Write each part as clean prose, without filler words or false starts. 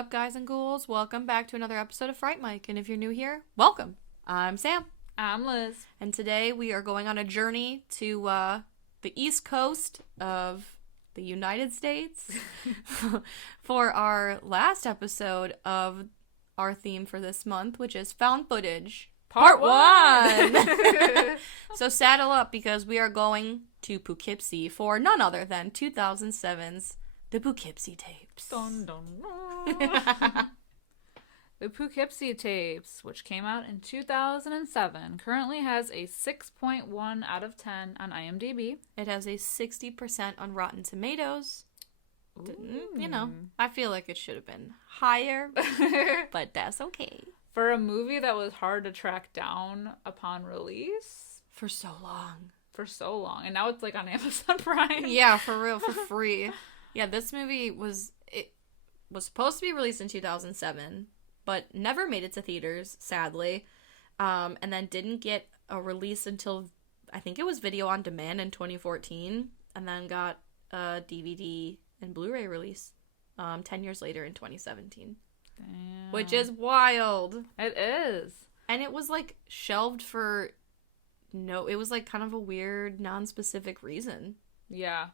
up, guys and ghouls? Welcome back to another episode of Fright Mic. And if you're new here, welcome. I'm Sam. I'm Liz. And today we are going on a journey to the east coast of the United States for our last episode of our theme for this month, which is found footage. Part 1! So saddle up because we are going to Poughkeepsie for none other than 2007's The Poughkeepsie Tapes. Dun, dun, dun. The Poughkeepsie Tapes, which came out in 2007, currently has a 6.1 out of 10 on IMDb. It has a 60% on Rotten Tomatoes. You know, I feel like it should have been higher, but that's okay. For a movie that was hard to track down upon release. For so long. And now it's like on Amazon Prime. Yeah, for real, for free. Yeah, this movie was supposed to be released in 2007, but never made it to theaters, sadly. And then didn't get a release until, I think it was video on demand in 2014, and then got a DVD and Blu-ray release 10 years later in 2017. Damn. Which is wild. It is. And it was like shelved for it was like kind of a weird, non-specific reason. Yeah.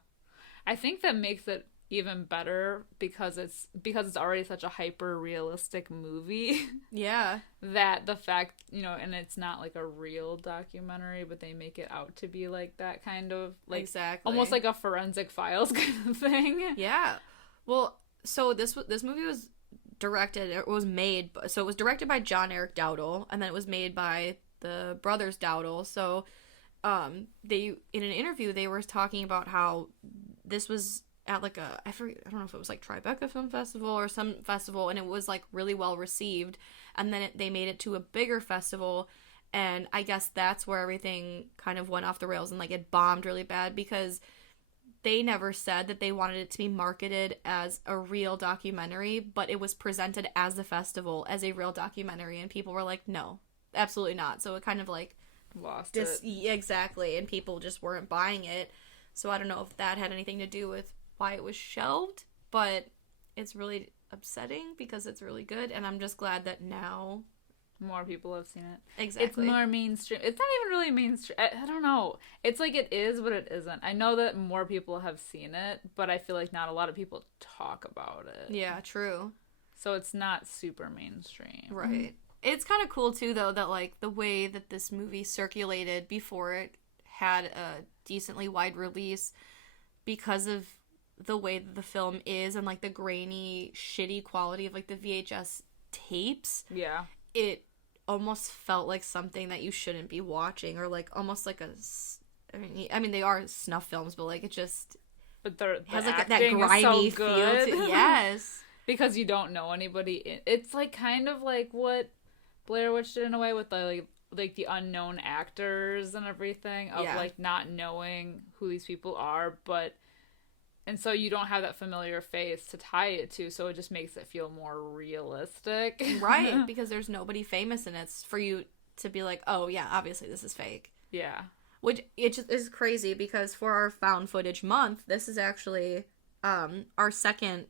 I think that makes it even better because it's already such a hyper realistic movie. Yeah. That the fact, and it's not like a real documentary, but they make it out to be like that kind of like exactly. Almost like a Forensic Files kind of thing. Yeah. Well, so this movie was directed by John Eric Dowdle, and then it was made by the brothers Dowdle. So they, in an interview, they were talking about how this was at like I don't know if it was like Tribeca Film Festival or some festival, and it was like really well received, and then they made it to a bigger festival, and I guess that's where everything kind of went off the rails and like it bombed really bad because they never said that they wanted it to be marketed as a real documentary, but it was presented as the festival as a real documentary, and people were like, no, absolutely not. So it kind of like lost it. Exactly, and people just weren't buying it. So I don't know if that had anything to do with why it was shelved, but it's really upsetting because it's really good, and I'm just glad that now more people have seen it. Exactly. It's more mainstream. It's not even really mainstream. I don't know. It's like it is, but it isn't. I know that more people have seen it, but I feel like not a lot of people talk about it. Yeah, true. So it's not super mainstream. Right. It's kind of cool, too, though, that, like, the way that this movie circulated before it had a decently wide release because of the way that the film is and, like, the grainy, shitty quality of, like, the VHS tapes. Yeah. It almost felt like something that you shouldn't be watching, or like almost like I mean they are snuff films, but like it just has like that grimy feel to it. Yes. Because you don't know anybody. It's like kind of like what Blair Witch did in a way with the like the unknown actors and everything of like not knowing who these people are, and so you don't have that familiar face to tie it to, so it just makes it feel more realistic. Right, because there's nobody famous in it for you to be like, oh yeah, obviously this is fake. Yeah. Which, it just is crazy because for our found footage month, this is actually our second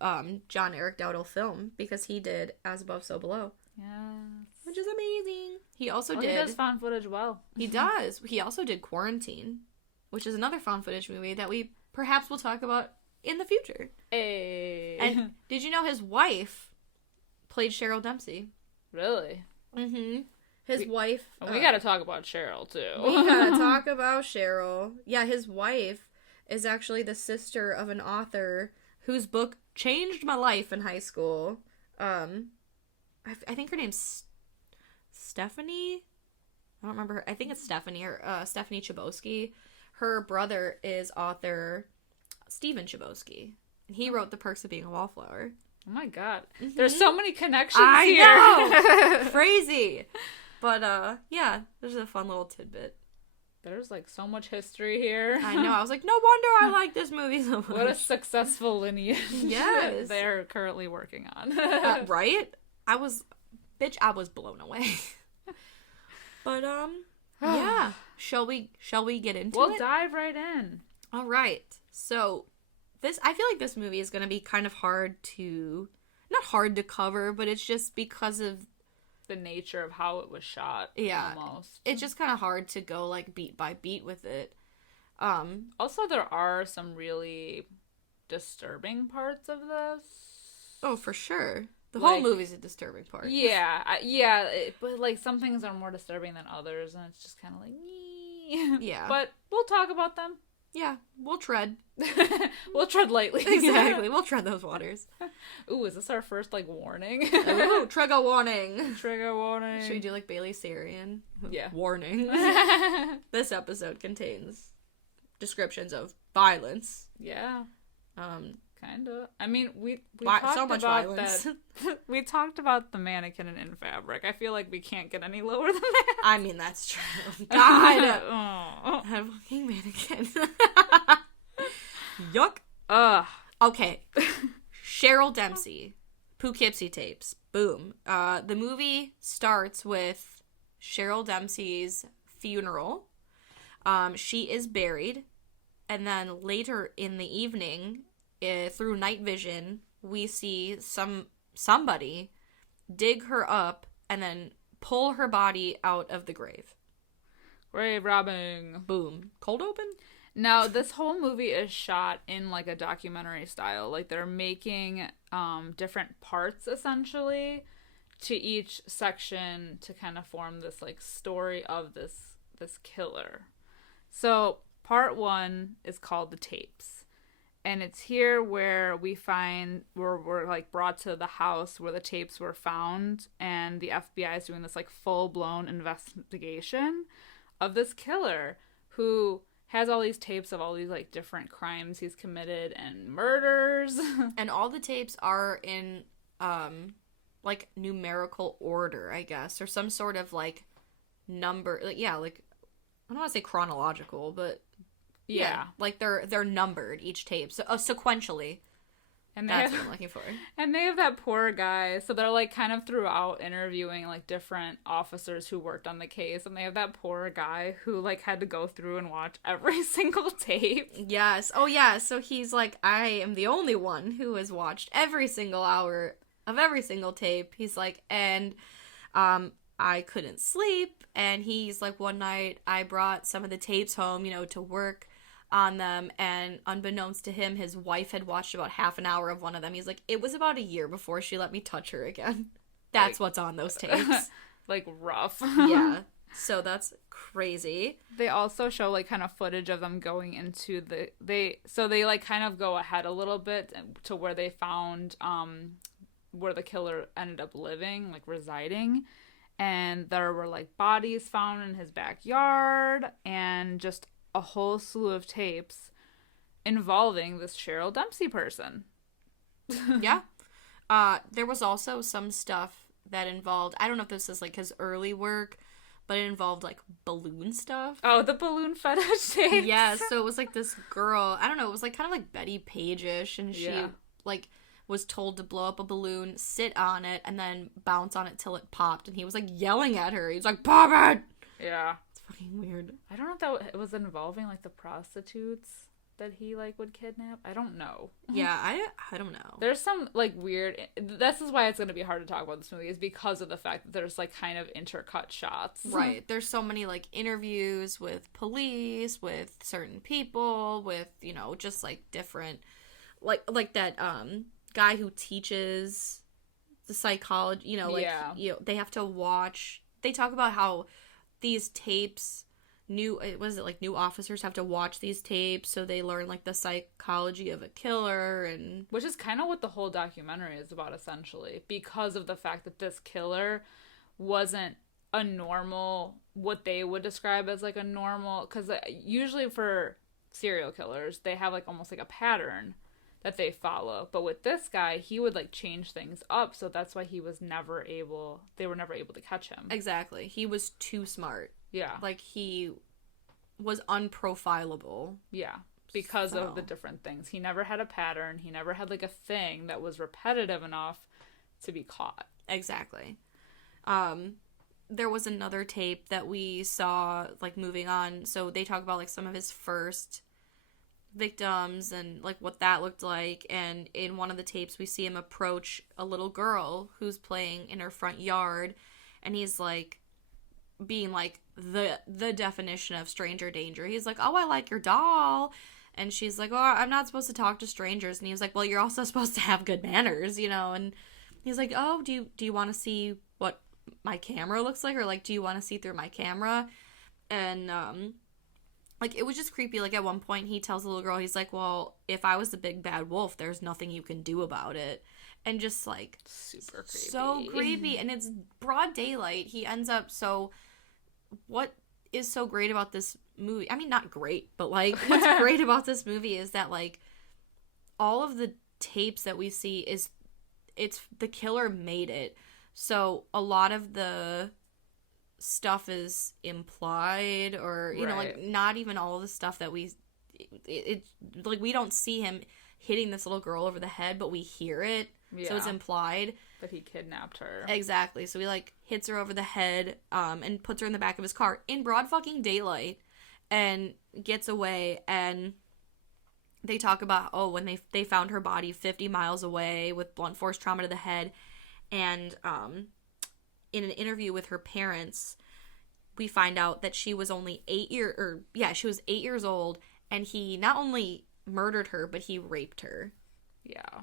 John Eric Dowdle film, because he did As Above, So Below. Yes. Which is amazing. He also He does found footage well. He does. He also did Quarantine, which is another found footage movie that we perhaps we'll talk about in the future. Hey. And did you know his wife played Cheryl Dempsey? Really? Mm-hmm. His wife... we gotta talk about Cheryl, too. We gotta talk about Cheryl. Yeah, his wife is actually the sister of an author whose book changed my life in high school. I think her name's Stephanie? I don't remember her. I think it's Stephanie, or Stephanie Chbosky. Her brother is author Stephen Chbosky, and he wrote The Perks of Being a Wallflower. Oh my god. Mm-hmm. There's so many connections here. I know! Crazy! But, yeah, there's a fun little tidbit. There's, like, so much history here. I know. I was like, no wonder I like this movie so much. What a successful lineage yes. they're currently working on. Right? I was blown away. But, yeah. Shall we get into it? We'll dive right in. All right. So, I feel like this movie is going to be kind of not hard to cover, but it's just because of the nature of how it was shot. Yeah. Almost. It's just kind of hard to go, like, beat by beat with it. Also, there are some really disturbing parts of this. Oh, for sure. The whole movie's a disturbing part. Yeah, but like some things are more disturbing than others, and it's just kind of like, yeah. But we'll talk about them. Yeah, we'll tread. We'll tread lightly. Exactly, we'll tread those waters. Ooh, is this our first like warning? Ooh, trigger warning. Trigger warning. Should we do like Bailey Sarian? Yeah. Warning. This episode contains descriptions of violence. Yeah. Kinda. I mean, we talked so much about violence. that. We talked about the mannequin in fabric. I feel like we can't get any lower than that. I mean, that's true. God. Oh. That fucking mannequin. Yuck. Ugh. Okay. Cheryl Dempsey. Poughkeepsie Tapes. Boom. The movie starts with Cheryl Dempsey's funeral. She is buried. And then later in the evening, through night vision, we see somebody dig her up and then pull her body out of the grave. Grave robbing. Boom. Cold open? Now, this whole movie is shot in like a documentary style. Like they're making different parts essentially to each section to kind of form this like story of this killer. So part 1 is called The Tapes. And it's here where we're like brought to the house where the tapes were found, and the FBI is doing this like full-blown investigation of this killer who has all these tapes of all these like different crimes he's committed and murders. And all the tapes are in like numerical order, I guess, or some sort of like number, like I don't want to say chronological, but yeah, like they're numbered, each tape, so sequentially. And that's what I'm looking for. And they have that poor guy, so they're like kind of throughout interviewing like different officers who worked on the case, and they have that poor guy who like had to go through and watch every single tape. Yes. Oh yeah, so he's like, I am the only one who has watched every single hour of every single tape. He's like, and I couldn't sleep, and he's like, one night I brought some of the tapes home, to work on them, and unbeknownst to him, his wife had watched about half an hour of one of them. He's like, it was about a year before she let me touch her again. That's like, what's on those tapes. Like, rough. Yeah. So that's crazy. They also show like kind of footage of them going into they like kind of go ahead a little bit to where they found where the killer ended up living, like residing. And there were like bodies found in his backyard and just a whole slew of tapes involving this Cheryl Dempsey person. Yeah. There was also some stuff that involved, I don't know if this is like his early work, but it involved like balloon stuff. Oh, the balloon fetish tapes. Yeah, so it was like this girl, I don't know, it was like kind of like Betty Page-ish, and she like was told to blow up a balloon, sit on it, and then bounce on it till it popped, and he was like yelling at her. He was like, "Pop it!" Yeah. It's fucking weird. I don't know if that was involving like the prostitutes that he like would kidnap. I don't know. Yeah, I don't know. There's some like weird, this is why it's going to be hard to talk about this movie, is because of the fact that there's like kind of intercut shots. Right. There's so many like interviews with police, with certain people, with, just like different, like that guy who teaches the psychology, they have to watch, they talk about how these tapes, new officers have to watch these tapes so they learn like the psychology of a killer, and which is kind of what the whole documentary is about essentially, because of the fact that this killer wasn't a normal, what they would describe as like a normal, because usually for serial killers they have like almost like a pattern that they follow, but with this guy he would like change things up, so that's why they were never able to catch him. Exactly. He was too smart. Yeah. Like, he was unprofilable. Yeah. Because of the different things. He never had a pattern. He never had, like, a thing that was repetitive enough to be caught. Exactly. There was another tape that we saw, like, moving on. So they talk about, like, some of his first victims and like what that looked like. And in one of the tapes we see him approach a little girl who's playing in her front yard, and he's like being like the definition of stranger danger. He's like, "Oh, I like your doll." And she's like, "Oh, I'm not supposed to talk to strangers." And he's like, "Well, you're also supposed to have good manners, you know." And he's like, "Oh, do you want to see what my camera looks like, or like do you want to see through my camera?" And like, it was just creepy. Like, at one point he tells the little girl, he's like, "Well, if I was the big bad wolf, there's nothing you can do about it." And just like super creepy. So creepy. And it's broad daylight. He ends up what is so great about this movie, I mean, not great, but like what's great about this movie is that like all of the tapes that we see it's the killer made it. So a lot of the stuff is implied, or you know, like not even all of the stuff that it like we don't see him hitting this little girl over the head, but we hear it. So it's implied that he kidnapped her. Exactly. So he like hits her over the head and puts her in the back of his car in broad fucking daylight and gets away. And they talk about when they found her body 50 miles away with blunt force trauma to the head. And in an interview with her parents, we find out that she was only 8 years old, and he not only murdered her, but he raped her. Yeah.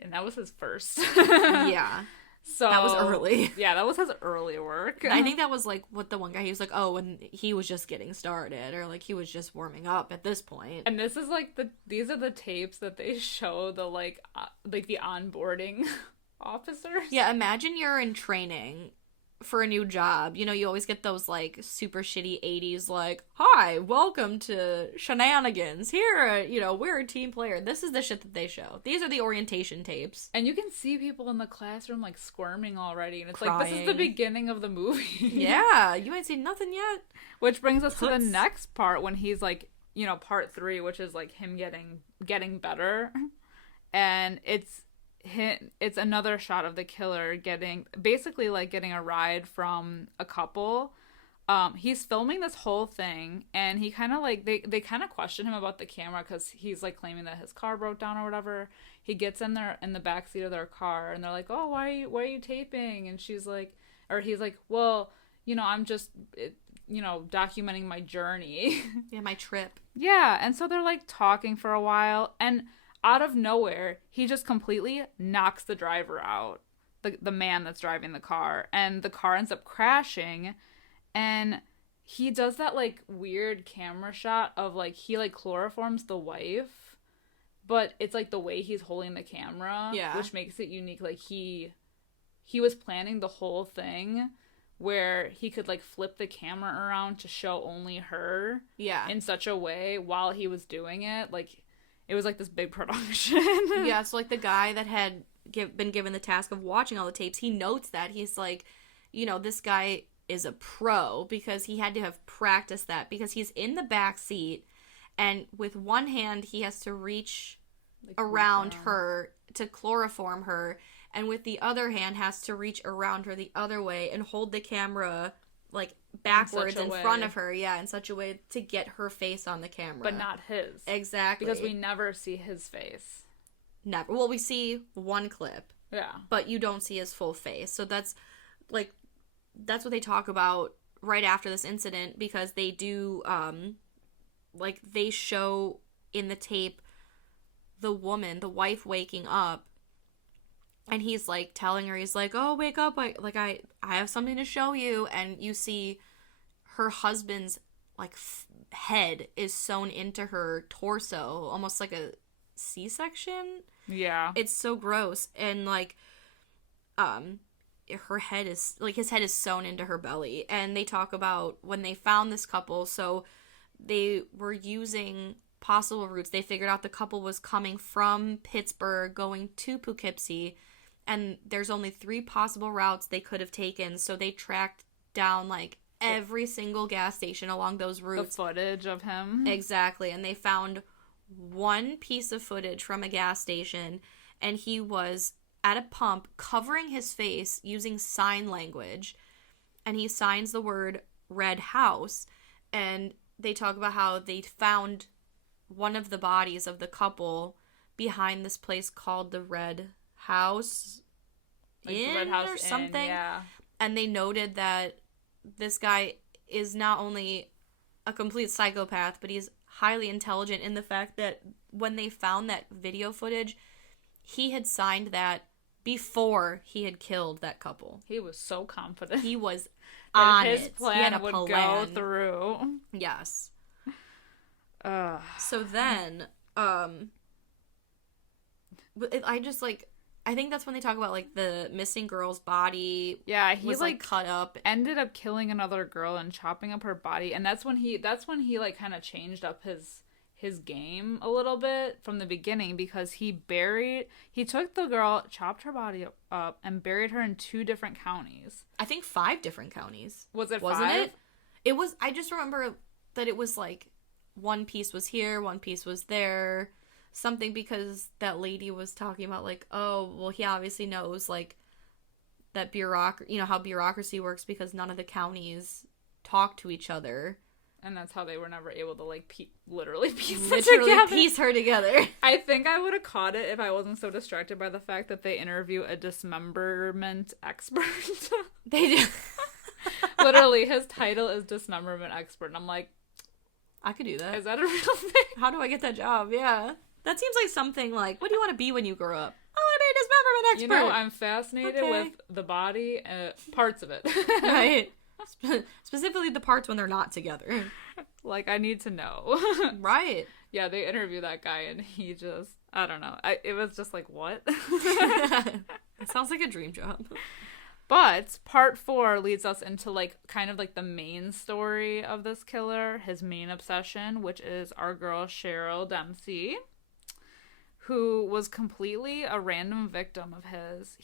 And that was his first. Yeah. So that was early. Yeah, that was his early work. I think that was like what the one guy, he was like, "Oh, and he was just getting started," or like he was just warming up at this point. And this is like these are the tapes that they show the like the onboarding officers. Yeah, imagine you're in training for a new job. You know, you always get those like super shitty 80s like, "Hi, welcome to Shenanigans. Here, you know, we're a team player." This is the shit that they show. These are the orientation tapes. And you can see people in the classroom like squirming already, and it's crying. Like, this is the beginning of the movie. Yeah, you ain't seen nothing yet. Which brings us to the next part, when he's like, you know, part 3, which is like him getting better. And it's another shot of the killer getting a ride from a couple. He's filming this whole thing, and he kind of like they kind of question him about the camera, because he's like claiming that his car broke down or whatever. He gets in the back seat of their car, and they're like, "Oh, why are you taping?" And he's like, "Well, you know, I'm just documenting my journey." Yeah, my trip. Yeah, and so they're like talking for a while, and out of nowhere, he just completely knocks the driver out, the man that's driving the car, and the car ends up crashing. And he does that like weird camera shot of like he like chloroforms the wife, but it's like the way he's holding the camera, which makes it unique. Like he was planning the whole thing where he could like flip the camera around to show only her, in such a way while he was doing it. Like, it was like this big production. Yeah, so like the guy that had been given the task of watching all the tapes, he notes that. He's like, you know, this guy is a pro, because he had to have practiced that, because he's in the back seat, and with one hand he has to reach like around her to chloroform her, and with the other hand has to reach around her the other way and hold the camera like backwards in front of her, in such a way to get her face on the camera. But not his. Exactly. Because we never see his face. Never. Well, we see one clip. Yeah. But you don't see his full face. So that's what they talk about right after this incident, because they do, they show in the tape the wife waking up, and he's like telling her, he's like, "Oh, wake up, I have something to show you." And you see her husband's like head is sewn into her torso, almost like a C-section. Yeah. It's so gross. And like her head is like, his head is sewn into her belly. And they talk about when they found this couple, so they were using possible routes. They figured out the couple was coming from Pittsburgh going to Poughkeepsie, and there's only 3 possible routes they could have taken. So they tracked down like every single gas station along those routes. The footage of him. Exactly. And they found one piece of footage from a gas station, and he was at a pump covering his face using sign language, and he signs the word "Red House." And they talk about how they found one of the bodies of the couple behind this place called the Red House Inn or something. Yeah. And they noted that this guy is not only a complete psychopath, but he's highly intelligent in the fact that when they found that video footage, he had signed that before he had killed that couple. He was so confident. He was on his it. plan He had a would plan. go through. Yes. So then, I think that's when they talk about, like, the missing girl's body. Yeah, he was, like, cut up. Ended up killing another girl and chopping up her body, and that's when he like kind of changed up his game a little bit from the beginning, because he took the girl, chopped her body up, and buried her in 2 different counties. I think 5 different counties. Was it Wasn't 5? it? It was. I just remember that it was like one piece was here, one piece was there. Something, because that lady was talking about, like, oh, well, he obviously knows, like, that how bureaucracy works, because none of the counties talk to each other. And that's how they were never able to, like, literally piece her together. I think I would have caught it if I wasn't so distracted by the fact that they interview a dismemberment expert. They do. Literally, his title is dismemberment expert. And I'm like, I could do that. Is that a real thing? How do I get that job? Yeah. That seems like something like, what do you want to be when you grow up? Oh, I be a dismemberment expert. You know, I'm fascinated with the body, parts of it. Right. Specifically the parts when they're not together. Like, I need to know. Right. Yeah, they interview that guy, and he just, I don't know. It was just like, what? It sounds like a dream job. But part 4 leads us into, like, kind of like the main story of this killer, his main obsession, which is our girl Cheryl Dempsey, who was completely a random victim of his.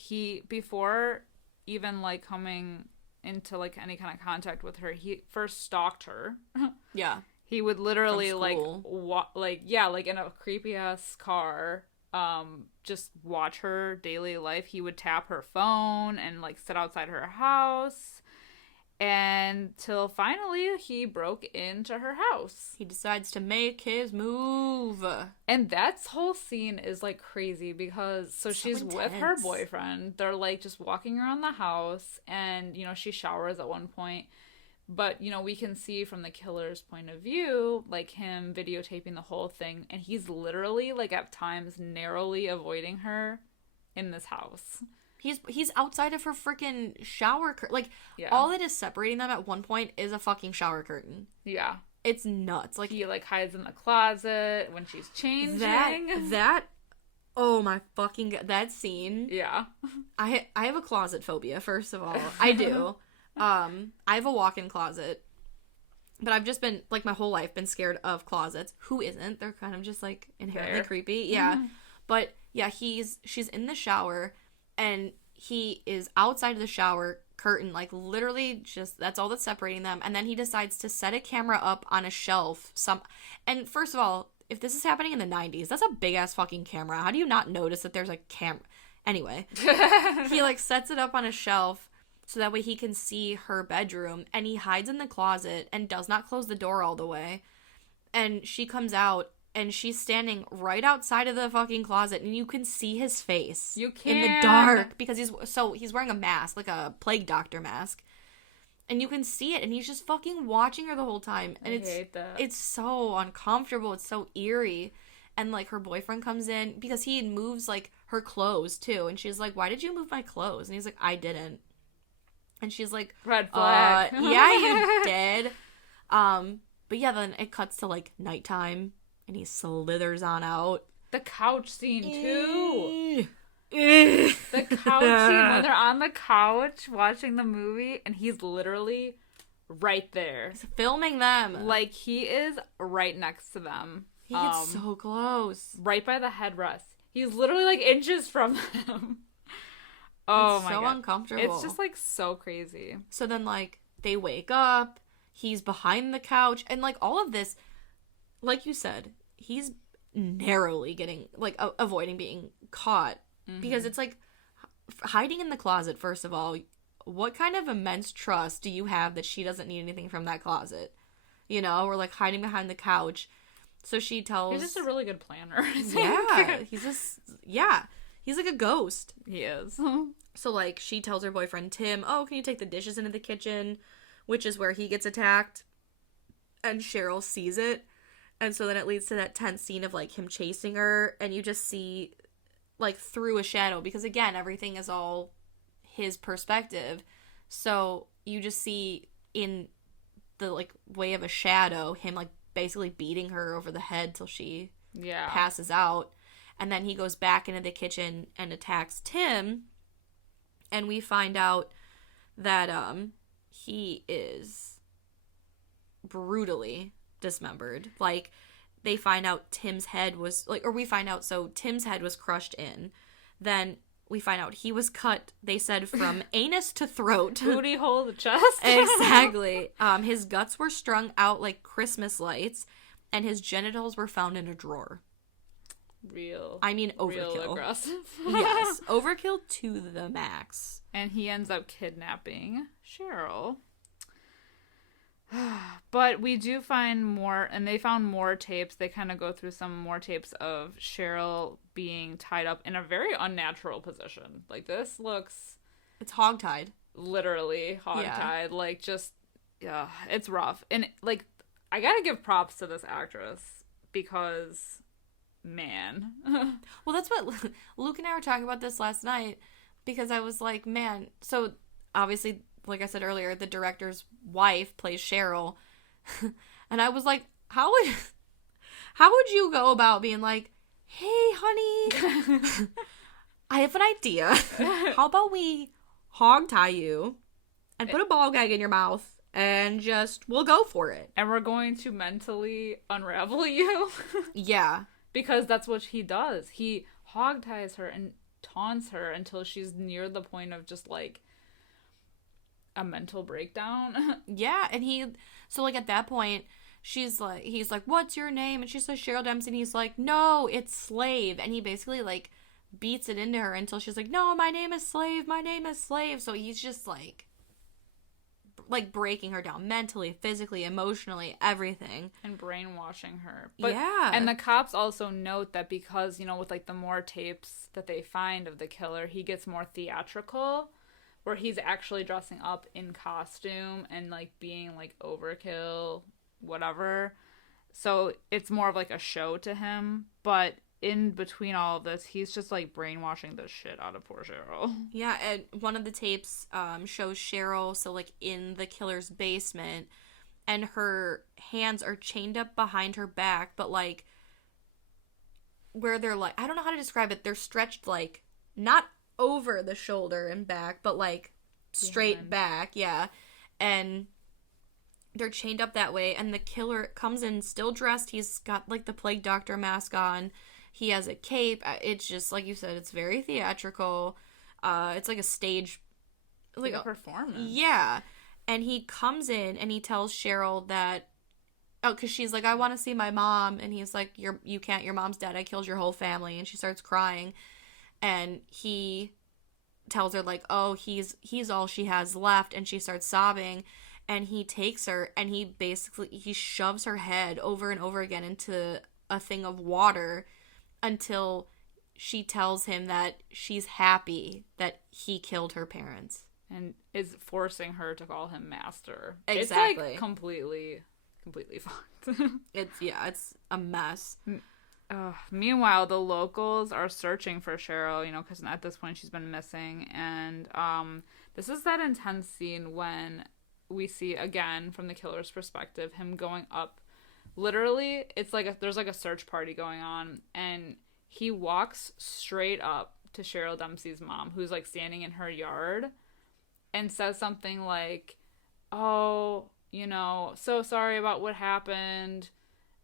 Before even, like, coming into, like, any kind of contact with her, he first stalked her. Yeah. He would literally, like, in a creepy ass car, just watch her daily life. He would tap her phone and, like, sit outside her house, and till finally he broke into her house. He decides to make his move. And that whole scene is, like, crazy, because so she's intense. with her boyfriend. They're, like, just walking around the house, and, you know, she showers at one point. But, you know, we can see from the killer's point of view, like, him videotaping the whole thing. And he's literally, like, at times narrowly avoiding her in this house. He's outside of her freaking shower curtain. Like, all that is separating them at one point is a fucking shower curtain. Yeah. It's nuts. Like, he, like, hides in the closet when she's changing. Oh my fucking God. That scene. Yeah. I have a closet phobia, first of all. I do. I have a walk-in closet, but I've just been, like, my whole life been scared of closets. Who isn't? They're kind of just, like, inherently creepy. Yeah. But yeah, she's in the shower, and he is outside of the shower curtain, like, literally just, that's all that's separating them. And then he decides to set a camera up on a shelf. And first of all, if this is happening in the 90s, that's a big ass fucking camera. How do you not notice that there's a camera? Anyway, he, like, sets it up on a shelf so that way he can see her bedroom, and he hides in the closet and does not close the door all the way. And she comes out, and she's standing right outside of the fucking closet, and you can see his face. You can. In the dark, because he's wearing a mask, like a plague doctor mask. And you can see it, and he's just fucking watching her the whole time. And I hate that. It's so uncomfortable. It's so eerie. And, like, her boyfriend comes in, because he moves, like, her clothes, too. And she's like, why did you move my clothes? And he's like, I didn't. And she's like, red flag. Yeah, you did. But yeah, then it cuts to, like, nighttime, and he slithers on out. The couch scene, too. The couch scene, when they're on the couch watching the movie, and he's literally right there. He's filming them. Like, he is right next to them. He gets so close. Right by the headrest. He's literally, like, inches from them. Oh my God. It's so uncomfortable. It's just, like, so crazy. So then, like, they wake up, he's behind the couch, and, like, all of this, like you said, he's narrowly getting, like, avoiding being caught. Mm-hmm. Because it's, like, hiding in the closet, first of all, what kind of immense trust do you have that she doesn't need anything from that closet? You know, or, like, hiding behind the couch. So she tells... He's just a really good planner, I think. Yeah, he's like a ghost. He is. So, like, she tells her boyfriend, Tim, oh, can you take the dishes into the kitchen? Which is where he gets attacked. And Cheryl sees it. And so then it leads to that tense scene of, like, him chasing her. And you just see, like, through a shadow. Because, again, everything is all his perspective. So you just see in the, like, way of a shadow, him, like, basically beating her over the head till she passes out. And then he goes back into the kitchen and attacks Tim. And we find out that he is brutally dismembered. Like, they find out Tim's head was, like, or we find out, so Tim's head was crushed in. Then we find out he was cut, they said, from anus to throat. Booty hole to chest. Exactly. His guts were strung out like Christmas lights, and his genitals were found in a drawer. Overkill. Real aggressive. Yes. Overkill to the max. And he ends up kidnapping Cheryl. But we do find more, and they found more tapes. They kind of go through some more tapes of Cheryl being tied up in a very unnatural position. Like, this looks... It's hogtied. Literally hogtied. Yeah. Like, just... Yeah, it's rough. And, like, I gotta give props to this actress because... Man. Well, that's what... Luke and I were talking about this last night because I was like, man... So, obviously... Like I said earlier, the director's wife plays Cheryl. And I was like, how would you go about being like, hey, honey, I have an idea. How about we hog tie you and put a ball gag in your mouth and we'll go for it. And we're going to mentally unravel you. Yeah. Because that's what he does. He hog ties her and taunts her until she's near the point of just, like, a mental breakdown. Yeah, and so, like, at that point, he's like, what's your name? And she says Cheryl Dempsey, and he's like, no, it's Slave. And he basically, like, beats it into her until she's like, no, my name is Slave, my name is Slave. So he's just, like breaking her down mentally, physically, emotionally, everything. And brainwashing her. But, yeah. And the cops also note that because, you know, with, like, the more tapes that they find of the killer, he gets more theatrical, where he's actually dressing up in costume and, like, being, like, overkill, whatever. So it's more of, like, a show to him. But in between all of this, he's just, like, brainwashing the shit out of poor Cheryl. Yeah, and one of the tapes shows Cheryl, so, like, in the killer's basement, and her hands are chained up behind her back, but, like, where they're, like, I don't know how to describe it. They're stretched, like, not over the shoulder and back, but, like, straight back, yeah. And they're chained up that way, and the killer comes in still dressed. He's got, like, the plague doctor mask on. He has a cape. It's just, like you said, it's very theatrical. It's like a stage... Like a performance. Yeah. And he comes in, and he tells Cheryl that... Oh, because she's like, I want to see my mom. And he's like, you can't. Your mom's dead. I killed your whole family. And she starts crying. And he tells her, like, oh, he's all she has left, and she starts sobbing, and he takes her, and he shoves her head over and over again into a thing of water until she tells him that she's happy that he killed her parents. And is forcing her to call him master. Exactly. It's, like, completely fucked. It's a mess. Meanwhile, the locals are searching for Cheryl, you know, because at this point she's been missing. And this is that intense scene when we see, again, from the killer's perspective, him going up. Literally, it's like there's like a search party going on, and he walks straight up to Cheryl Dempsey's mom, who's, like, standing in her yard, and says something like, oh, you know, so sorry about what happened,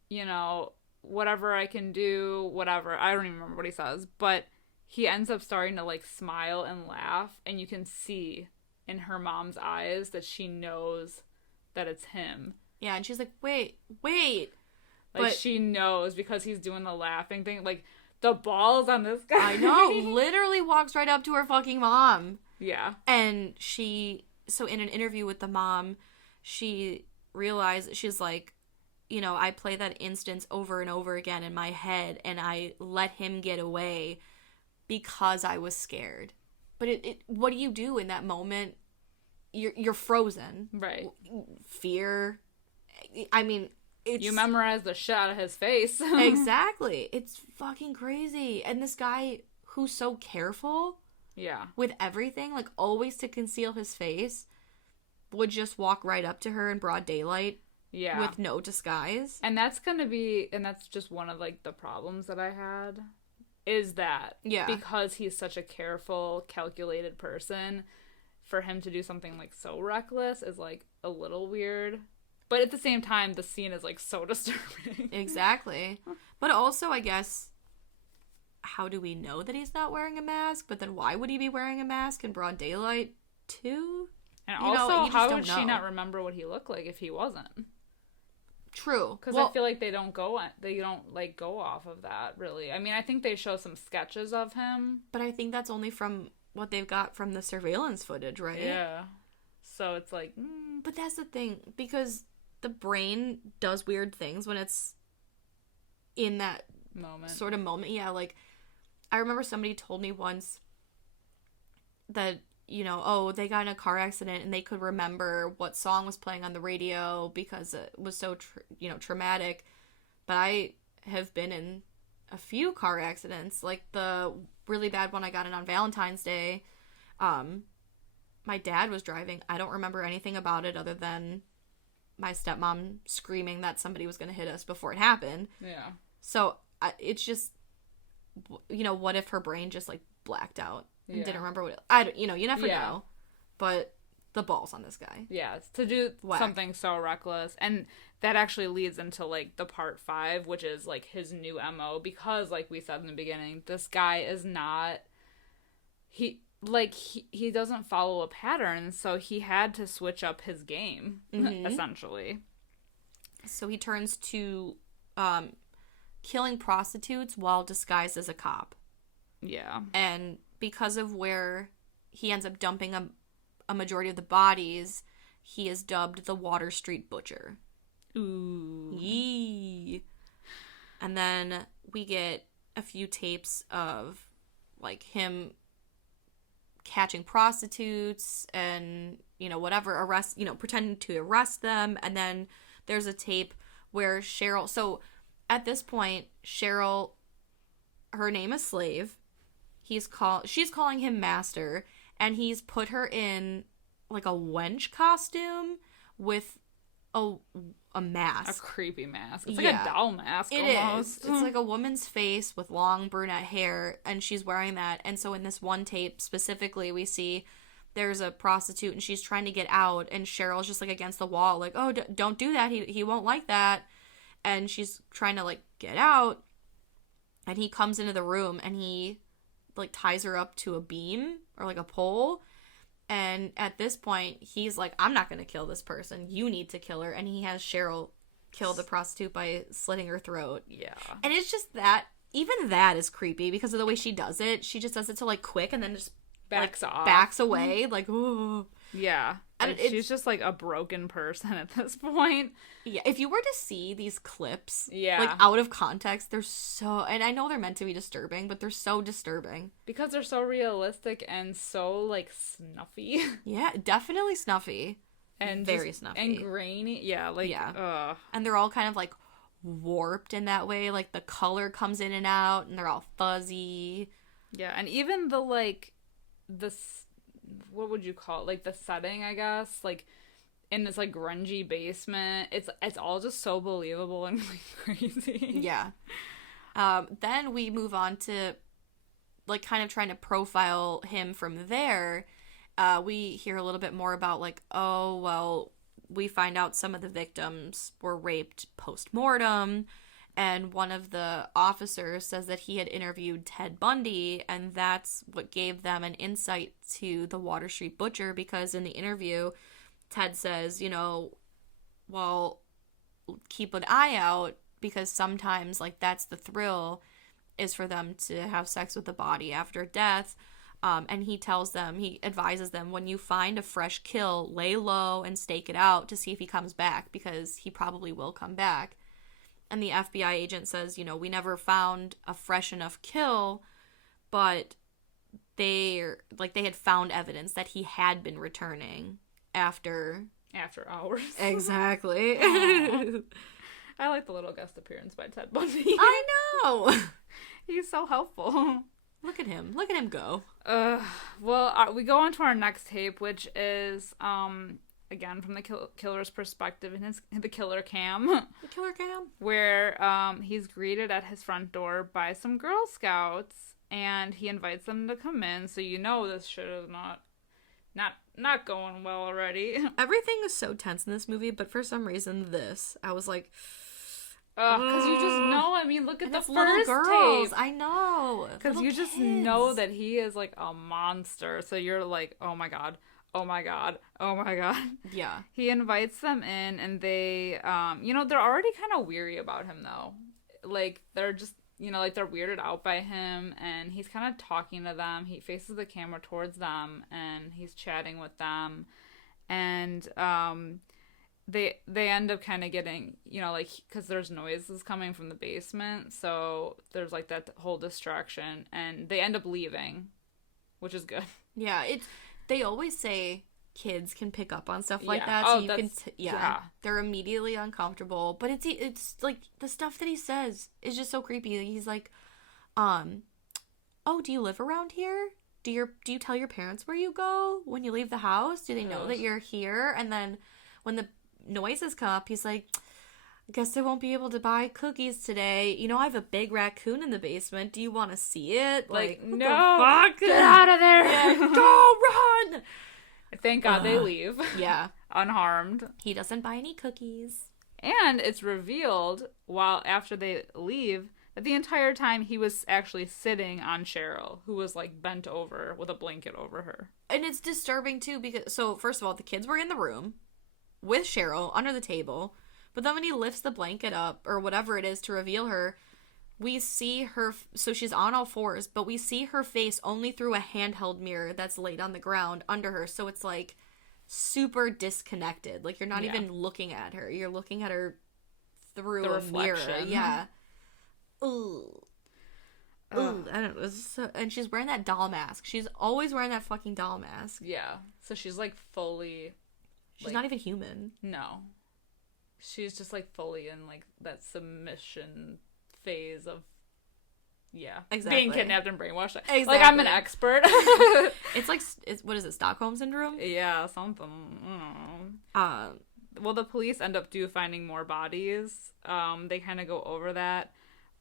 you know, whatever I can do, whatever. I don't even remember what he says, but he ends up starting to, like, smile and laugh, and you can see in her mom's eyes that she knows that it's him. Yeah, and she's like, wait. Like, but she knows because he's doing the laughing thing. Like, the balls on this guy. I know. Literally walks right up to her fucking mom. Yeah. And so in an interview with the mom, she realized, she's like, I play that instance over and over again in my head, and I let him get away because I was scared. But what do you do in that moment? You're frozen. Right. Fear. I mean, you memorize the shit out of his face. Exactly. It's fucking crazy. And this guy who's so careful with everything, like always to conceal his face, would just walk right up to her in broad daylight with no disguise. And that's just one of like the problems that I had, is that because he's such a careful, calculated person, for him to do something like so reckless is like a little weird. But at the same time, the scene is like so disturbing. Exactly. But also, I guess, how do we know that he's not wearing a mask? But then why would he be wearing a mask in broad daylight too? And also, how would she not remember what he looked like if he wasn't? True. Because I feel like they don't go off of that, really. I mean, I think they show some sketches of him. But I think that's only from what they've got from the surveillance footage, right? Yeah. So it's like... But that's the thing, because the brain does weird things when it's in that sort of moment. Yeah, like, I remember somebody told me once that, they got in a car accident and they could remember what song was playing on the radio because it was so, traumatic. But I have been in a few car accidents, like the really bad one I got in on Valentine's Day. My dad was driving. I don't remember anything about it other than my stepmom screaming that somebody was going to hit us before it happened. Yeah. So it's just, what if her brain just like blacked out and didn't remember what you never know. But the balls on this guy. Yeah, to do something so reckless. And that actually leads into like the part 5, which is like his new MO, because like we said in the beginning, this guy is not, he doesn't follow a pattern, so he had to switch up his game, essentially. So he turns to killing prostitutes while disguised as a cop. Yeah. And because of where he ends up dumping a majority of the bodies, he is dubbed the Water Street Butcher. Ooh. Yee. And then we get a few tapes of like him catching prostitutes and pretending to arrest them. And then there's a tape where Cheryl, so at this point Cheryl, her name is Slave, she's calling him Master, and he's put her in like a wench costume with a mask. A creepy mask. It's like a doll mask almost. It's like a woman's face with long brunette hair, and she's wearing that. And so in this one tape specifically, we see there's a prostitute, and she's trying to get out, and Cheryl's just like against the wall, like, oh, don't do that. He won't like that. And she's trying to like get out, and he comes into the room, and he like ties her up to a beam or like a pole. And at this point, he's like, I'm not going to kill this person. You need to kill her. And he has Cheryl kill the prostitute by slitting her throat. Yeah. And it's just that, even that is creepy because of the way she does it. She just does it so like quick and then just backs away. Like, ooh. Yeah. And she's just like a broken person at this point. Yeah. If you were to see these clips, yeah, like out of context, they're so, and I know they're meant to be disturbing, but they're so disturbing. Because they're so realistic and so like snuffy. Yeah, definitely snuffy. And very snuffy. And grainy. Yeah, like, yeah. And they're all kind of like warped in that way. Like the color comes in and out and they're all fuzzy. Yeah, and even the like, what would you call it? Like the setting, I guess, like in this like grungy basement, it's all just so believable and like crazy. Yeah. Then we move on to like kind of trying to profile him from there. We hear a little bit more about like, oh, well, we find out some of the victims were raped post-mortem. And one of the officers says that he had interviewed Ted Bundy, and that's what gave them an insight to the Water Street Butcher, because in the interview, Ted says, well, keep an eye out, because sometimes, like, that's the thrill, is for them to have sex with the body after death. And he advises them, when you find a fresh kill, lay low and stake it out to see if he comes back, because he probably will come back. And the FBI agent says, we never found a fresh enough kill, but they had found evidence that he had been returning after hours. Exactly. I like the little guest appearance by Ted Bundy. I know. He's so helpful. Look at him go. Well, we go on to our next tape, which is again from the killer's perspective in the killer cam. The killer cam, where he's greeted at his front door by some Girl Scouts, and he invites them to come in. So this shit is not going well already. Everything is so tense in this movie, but for some reason, I was like, because you just know. I mean, look at the first little girls. tape. I know. Because you just know that he is like a monster. So you're like, oh my god, oh my god, oh my god. Yeah. He invites them in, and they, they're already kind of weary about him though. Like they're just, they're weirded out by him, and he's kind of talking to them. He faces the camera towards them, and he's chatting with them, and they end up kind of getting, because there's noises coming from the basement, so there's like that whole distraction, and they end up leaving, which is good. Yeah, they always say kids can pick up on stuff like that, so you can they're immediately uncomfortable, but it's like the stuff that he says is just so creepy. He's like, oh, do you live around here? Do you tell your parents where you go when you leave the house? Do they know that you're here? And then when the noises come up, he's like, I guess I won't be able to buy cookies today. I have a big raccoon in the basement. Do you want to see it? Like no, get out of there. Yeah, don't run. Thank God they leave. Yeah. Unharmed. He doesn't buy any cookies. And it's revealed after they leave that the entire time he was actually sitting on Cheryl, who was like bent over with a blanket over her. And it's disturbing too, because first of all, the kids were in the room with Cheryl under the table, but then when he lifts the blanket up or whatever it is to reveal her, we see her, so she's on all fours, but we see her face only through a handheld mirror that's laid on the ground under her, so it's like super disconnected. Like you're not even looking at her, you're looking at her through a mirror. Yeah. Ooh. Ooh, I don't know. And she's wearing that doll mask. She's always wearing that fucking doll mask. Yeah. So she's like fully... She's not even human. No. She's just like fully in like that submission phase of exactly being kidnapped and brainwashed. Exactly. Like I'm an expert. It's like what is it, Stockholm syndrome? Yeah, something. Well, the police end up finding more bodies. They kind of go over that,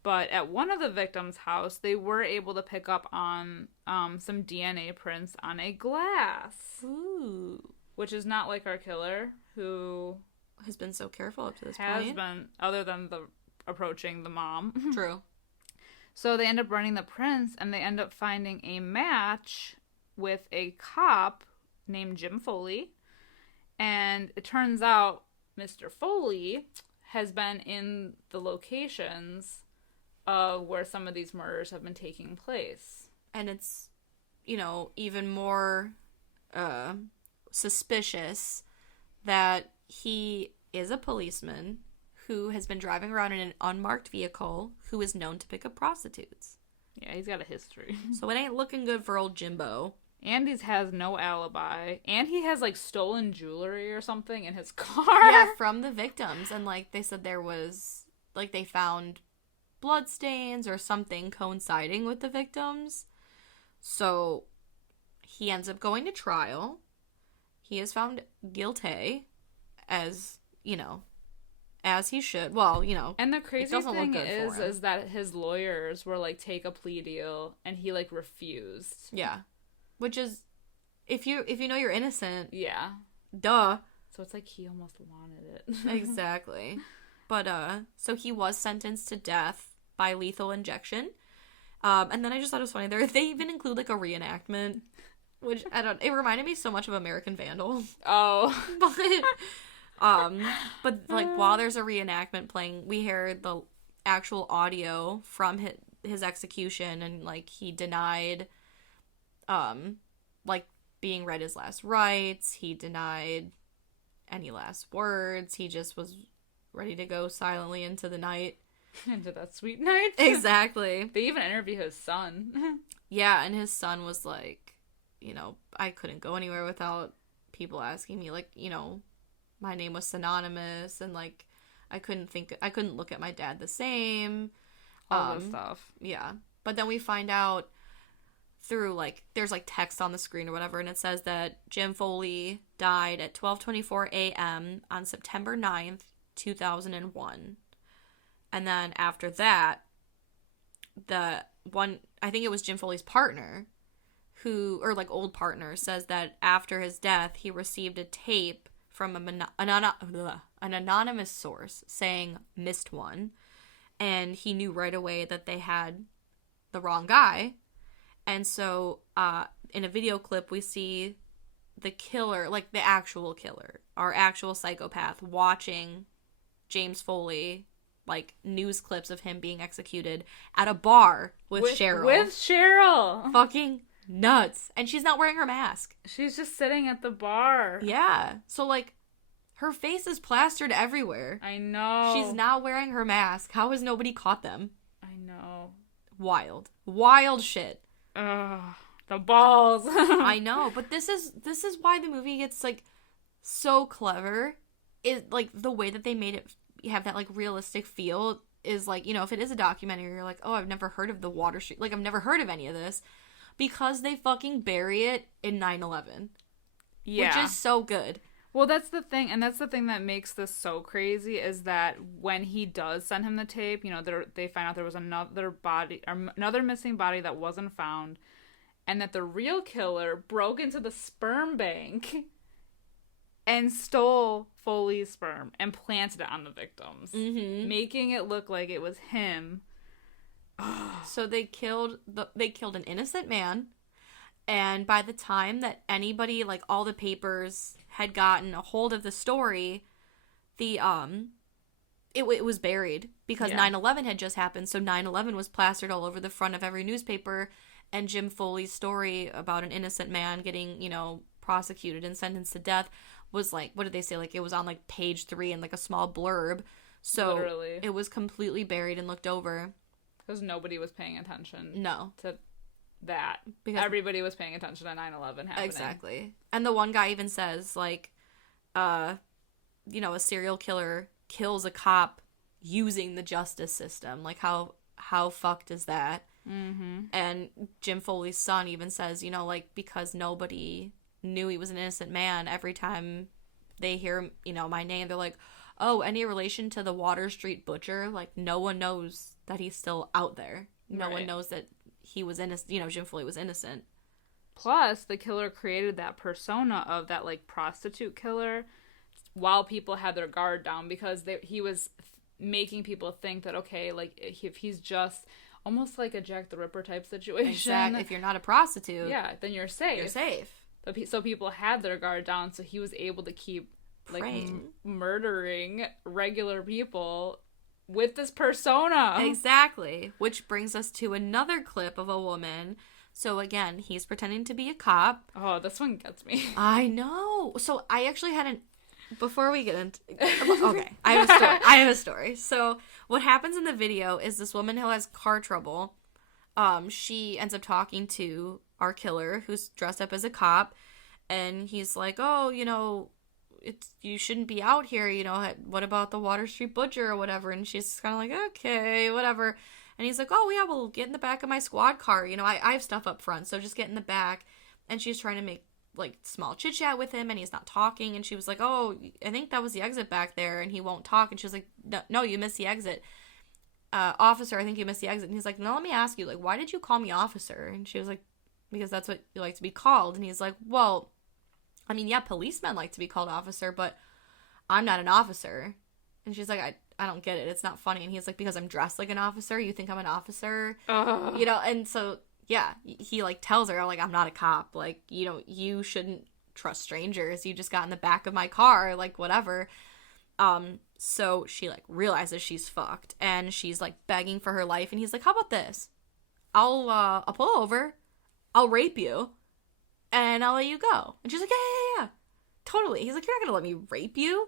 but at one of the victims' house, they were able to pick up on some DNA prints on a glass. Ooh. Which is not like our killer, who has been so careful up to this point. Has been, other than approaching the mom. True. So they end up running the prints, and they end up finding a match with a cop named Jim Foley. And it turns out Mr. Foley has been in the locations where some of these murders have been taking place. And it's, even more suspicious that he is a policeman who has been driving around in an unmarked vehicle who is known to pick up prostitutes. Yeah, he's got a history. So it ain't looking good for old Jimbo. And he has no alibi. And he has, like, stolen jewelry or something in his car. Yeah, from the victims. And, like, they said there was, like, they found bloodstains or something coinciding with the victims. So he ends up going to trial. He is found guilty, as he should. Well, And the crazy thing is that his lawyers were like, take a plea deal, and he like refused. Yeah, which is, if you know you're innocent. Yeah. Duh. So it's like he almost wanted it. Exactly. But so he was sentenced to death by lethal injection. And then I just thought it was funny. They even include like a reenactment. Which, it reminded me so much of American Vandal. Oh. But like, while there's a reenactment playing, we hear the actual audio from his execution, and like, he denied like being read his last rites. He denied any last words. He just was ready to go silently into the night. Into that sweet night. Exactly. They even interview his son. Yeah, and his son was like, you know, I couldn't go anywhere without people asking me, like, you know, my name was synonymous, and like I couldn't look at my dad the same. All this stuff. Yeah. But then we find out through, like, there's like text on the screen or whatever, and it says that Jim Foley died at 12:24 a.m. on September 9th, 2001. And then after that, I think it was Jim Foley's partner, like old partner, says that after his death, he received a tape from an anonymous source saying missed one, and he knew right away that they had the wrong guy. And so in a video clip, we see the killer, like the actual killer, our actual psychopath, watching James Foley, like news clips of him being executed at a bar with Cheryl. With Cheryl. Fucking nuts. And she's not wearing her mask. She's just sitting at the bar. Yeah. So, like, her face is plastered everywhere. I know. She's not wearing her mask. How has nobody caught them? I know. Wild. Wild shit. Ugh. The balls. I know. But this is why the movie gets, like, so clever. Is, like, the way that they made it have that, like, realistic feel is, like, you know, if it is a documentary, you're like, oh, I've never heard of the Water Street. Like, I've never heard of any of this. Because they fucking bury it in 9/11. Yeah. Which is so good. Well, that's the thing, and that's the thing that makes this so crazy, is that when he does send him the tape, you know, they find out there was another missing body that wasn't found, and that the real killer broke into the sperm bank and stole Foley's sperm and planted it on the victims, making it look like it was him. So they killed an innocent man, and by the time that anybody, like, all the papers had gotten a hold of the story, it was buried because 9/11 had just happened. So 9/11 was plastered all over the front of every newspaper, and Jim Foley's story about an innocent man getting, you know, prosecuted and sentenced to death was, like, what did they say? Like, it was on, like, page 3 in, like, a small blurb. So literally, it was completely buried and looked over. Because nobody was paying attention. No. To that. Because everybody was paying attention to 9/11 happening. Exactly. And the one guy even says, like, you know, a serial killer kills a cop using the justice system. Like, how fucked is that? Mm-hmm. And Jim Foley's son even says, you know, like, because nobody knew he was an innocent man, every time they hear, you know, my name, they're like, oh, any relation to the Water Street Butcher? Like, no one knows that he's still out there. No one knows that he was innocent. You know, Jim Foley was innocent. Plus, the killer created that persona of that, like, prostitute killer while people had their guard down, because he was making people think that, okay, like, if he's just almost like a Jack the Ripper type situation. Exactly. If you're not a prostitute. Yeah, then you're safe. You're safe. So people had their guard down, so he was able to keep, like, murdering regular people with this persona. Exactly. Which brings us to another clip of a woman. So again, he's pretending to be a cop. Oh, this one gets me. I know. So I actually had before we get into... Okay, I have a story. So what happens in the video is this woman who has car trouble, she ends up talking to our killer, who's dressed up as a cop, and he's like, oh, you know, you shouldn't be out here, you know, what about the Water Street Butcher or whatever? And she's kind of like, okay, whatever. And he's like, oh, yeah, well, get in the back of my squad car. You know, I have stuff up front, so just get in the back. And she's trying to make, like, small chit-chat with him, and he's not talking. And she was like, oh, I think that was the exit back there, and he won't talk. And she was like, no, you missed the exit. Officer, I think you missed the exit. And he's like, no, let me ask you, like, why did you call me officer? And she was like, because that's what you like to be called. And he's like, well, I mean, yeah, policemen like to be called officer, but I'm not an officer. And she's like, I don't get it. It's not funny. And he's like, because I'm dressed like an officer, you think I'm an officer? You know, and so, yeah, he, like, tells her, like, I'm not a cop. Like, you know, you shouldn't trust strangers. You just got in the back of my car, like, whatever. So she, like, realizes she's fucked, and she's, like, begging for her life. And he's like, how about this? I'll pull over. I'll rape you and I'll let you go. And she's like, yeah. Totally. He's like, you're not gonna let me rape you?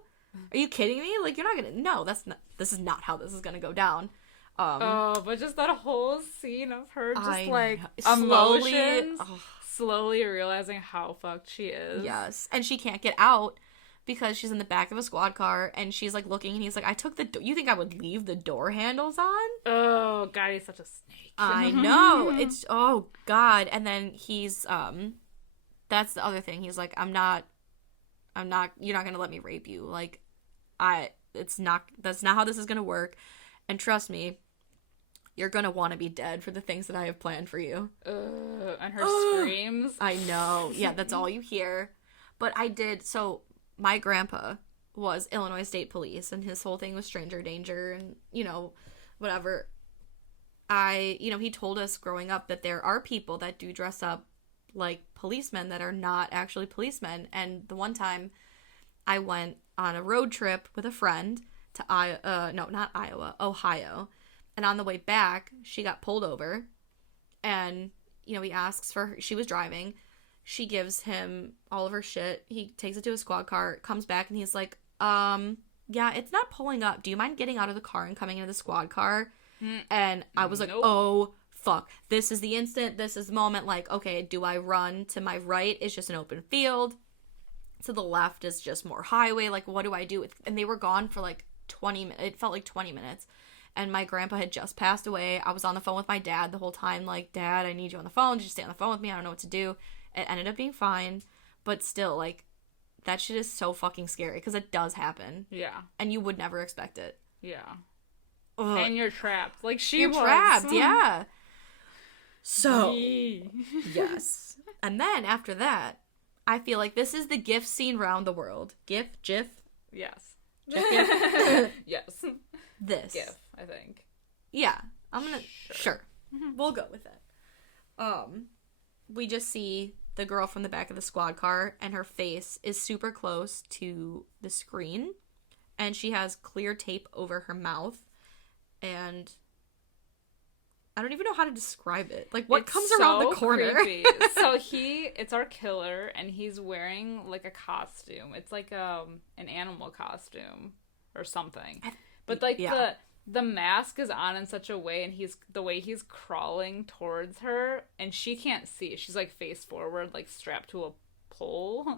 Are you kidding me? Like, you're not gonna, no, this is not how this is gonna go down. But just that whole scene of her just like slowly realizing how fucked she is. Yes. And she can't get out because she's in the back of a squad car and she's like looking and he's like, I took you think I would leave the door handles on? Oh god, he's such a snake. I know. It's, oh god. And then he's, that's the other thing. He's like, you're not gonna let me rape you. Like, that's not how this is gonna work. And trust me, you're gonna want to be dead for the things that I have planned for you. And her screams. I know. Yeah, that's all you hear. But so my grandpa was Illinois State Police, and his whole thing was stranger danger and, whatever. He told us growing up that there are people that do dress up like policemen that are not actually policemen. And the one time I went on a road trip with a friend to Ohio. And on the way back, she got pulled over. And, he asks for her. She was driving. She gives him all of her shit. He takes it to a squad car, comes back, and he's like, yeah, it's not pulling up. Do you mind getting out of the car and coming into the squad car? And I was like, nope. Oh, fuck. This is the instant. This is the moment. Like, okay, do I run? To my right is just an open field. To the left is just more highway. Like, what do I do? And they were gone for like 20 minutes. It felt like 20 minutes. And my grandpa had just passed away. I was on the phone with my dad the whole time. Like, Dad, I need you on the phone. Just stay on the phone with me. I don't know what to do. It ended up being fine. But still, like, that shit is so fucking scary. Because it does happen. Yeah. And you would never expect it. Yeah. Ugh. And you're trapped. Like, you're trapped, yeah. So, yes. And then, after that, I feel like this is the GIF scene round the world. GIF? Yes. GIF? Yes. This. GIF, I think. Yeah. I'm gonna... Sure. We'll go with it. We just see the girl from the back of the squad car, and her face is super close to the screen. And she has clear tape over her mouth. And... I don't even know how to describe it. Like, what comes around the corner? So it's our killer, and he's wearing, like, a costume. It's like an animal costume or something. But, like, the mask is on in such a way, and the way he's crawling towards her, and she can't see. She's, like, face forward, like, strapped to a pole.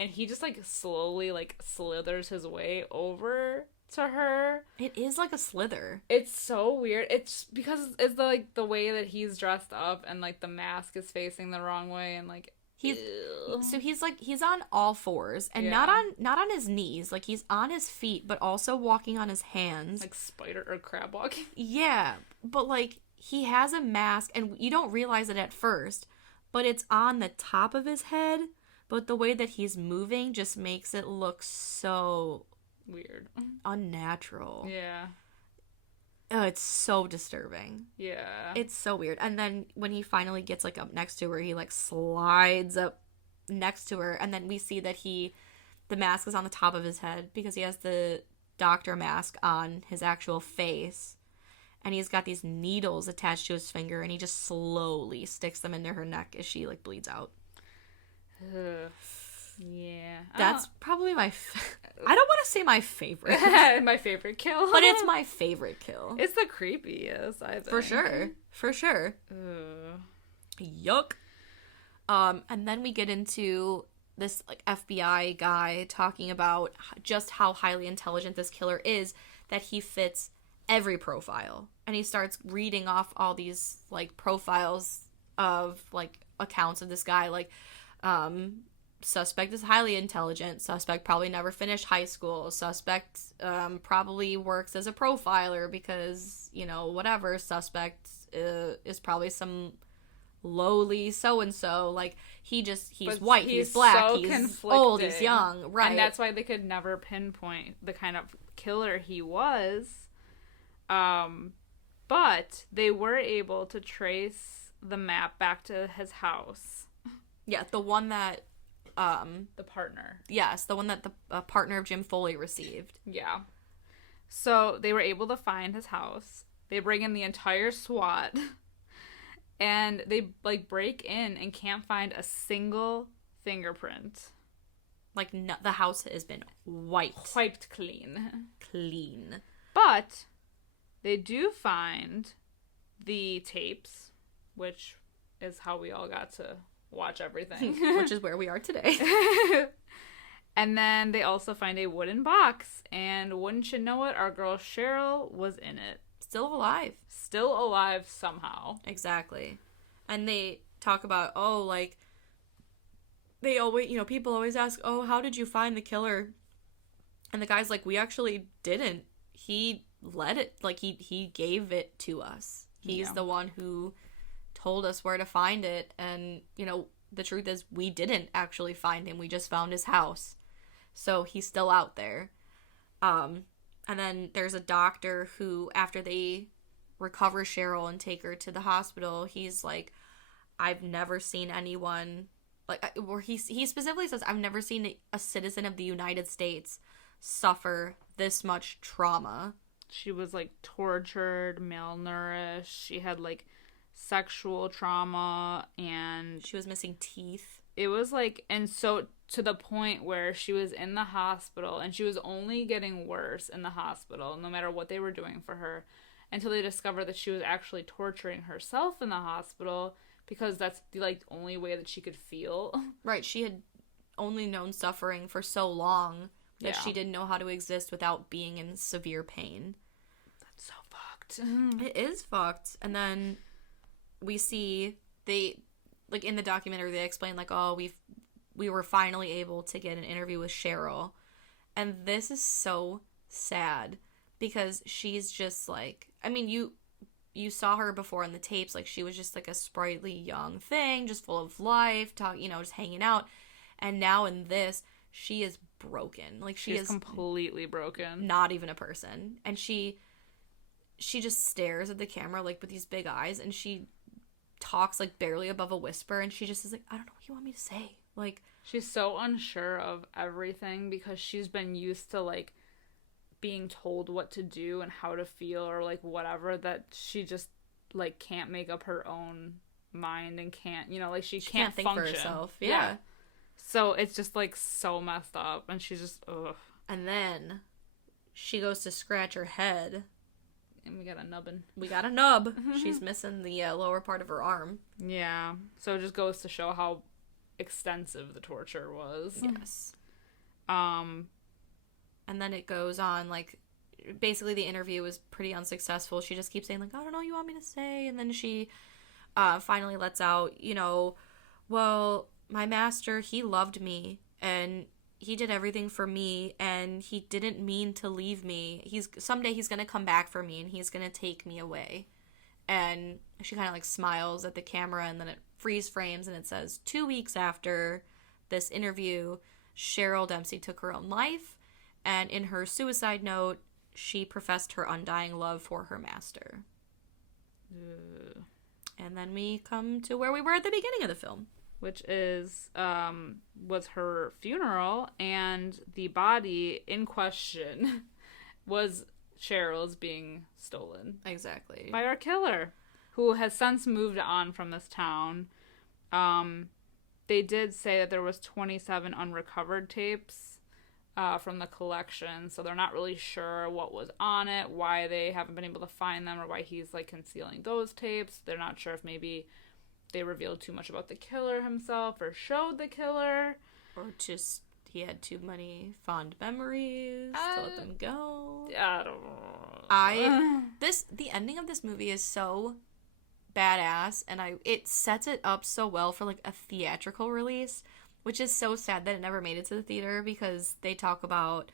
And he just, like, slowly, like, slithers his way over to her. It is like a slither. It's so weird. It's because it's the way that he's dressed up, and like the mask is facing the wrong way, and like he's on all fours and not on his knees. Like, he's on his feet but also walking on his hands, like spider or crab walking. Yeah, but like he has a mask, and you don't realize it at first, but it's on the top of his head. But the way that he's moving just makes it look so weird, unnatural. Yeah. Oh, it's so disturbing. Yeah. It's so weird. And then when he finally gets like up next to her, he like slides up next to her, and then we see that the mask is on the top of his head because he has the doctor mask on his actual face, and he's got these needles attached to his finger, and he just slowly sticks them into her neck as she like bleeds out. Ugh. Yeah. That's probably my... I don't want to say my favorite. My favorite kill. But it's my favorite kill. It's the creepiest, I think. For sure. For sure. Yuck. And then we get into this like FBI guy talking about just how highly intelligent this killer is, that he fits every profile. And he starts reading off all these like profiles of like accounts of this guy, like suspect is highly intelligent, suspect probably never finished high school, suspect probably works as a profiler because, whatever, suspect is probably some lowly so-and-so, like, he's white, he's black, so he's old, he's young, right? And that's why they could never pinpoint the kind of killer he was, but they were able to trace the map back to his house. Yeah, the one that the partner. Yes, the one that the partner of Jim Foley received. Yeah. So they were able to find his house. They bring in the entire SWAT. And they, like, break in and can't find a single fingerprint. Like, no, the house has been wiped clean. But they do find the tapes, which is how we all got to watch everything. Which is where we are today. And then they also find a wooden box. And wouldn't you know it, our girl Cheryl was in it. Still alive. Still alive somehow. Exactly. And they talk about, oh, like, they always, you know, people always ask, oh, how did you find the killer? And the guy's like, we actually didn't. He let it, like, he gave it to us. He's the one who told us where to find it. And, you know, the truth is we didn't actually find him. We just found his house. So he's still out there. And then there's a doctor who, after they recover Cheryl and take her to the hospital, he's like, I've never seen anyone, like, where he specifically says, I've never seen a citizen of the United States suffer this much trauma. She was, like, tortured, malnourished. She had, like, sexual trauma, and she was missing teeth. It was, like, and so to the point where she was in the hospital, and she was only getting worse in the hospital, no matter what they were doing for her, until they discovered that she was actually torturing herself in the hospital, because that's the, like, only way that she could feel. Right, she had only known suffering for so long that she didn't know how to exist without being in severe pain. That's so fucked. It is fucked. And then we see they, like, in the documentary, they explain, like, oh, we were finally able to get an interview with Cheryl. And this is so sad because she's just, like, I mean, you saw her before in the tapes, like, she was just, like, a sprightly young thing, just full of life, just hanging out. And now in this, she is broken. Like, she is completely broken. Not even a person. And she just stares at the camera, like, with these big eyes, and she talks, like, barely above a whisper, and she just is like, I don't know what you want me to say. Like, she's so unsure of everything because she's been used to, like, being told what to do and how to feel or, like, whatever, that she just, like, can't make up her own mind and can't, you know, like, she can't think function for herself. Yeah. So it's just, like, so messed up, and she's just, ugh. And then she goes to scratch her head. And we got a nubbin. We got a nub. She's missing the lower part of her arm. Yeah. So it just goes to show how extensive the torture was. Yes. And then it goes on, like, basically the interview was pretty unsuccessful. She just keeps saying, like, I don't know what you want me to say. And then she finally lets out, you know, well, my master, he loved me, and he did everything for me, and he didn't mean to leave me. Someday he's gonna come back for me, and he's gonna take me away. And she kind of, like, smiles at the camera, and then it freeze frames, and it says, 2 weeks after this interview, Cheryl Dempsey took her own life, and in her suicide note, she professed her undying love for her master. And then we come to where we were at the beginning of the film, which is was her funeral, and the body in question was Cheryl's being stolen. Exactly. By our killer, who has since moved on from this town. They did say that there was 27 unrecovered tapes from the collection, so they're not really sure what was on it, why they haven't been able to find them, or why he's, like, concealing those tapes. They're not sure if maybe they revealed too much about the killer himself, or showed the killer, or just he had too many fond memories to let them go. I don't know. The ending of this movie is so badass, and it sets it up so well for, like, a theatrical release, which is so sad that it never made it to the theater, because they talk about,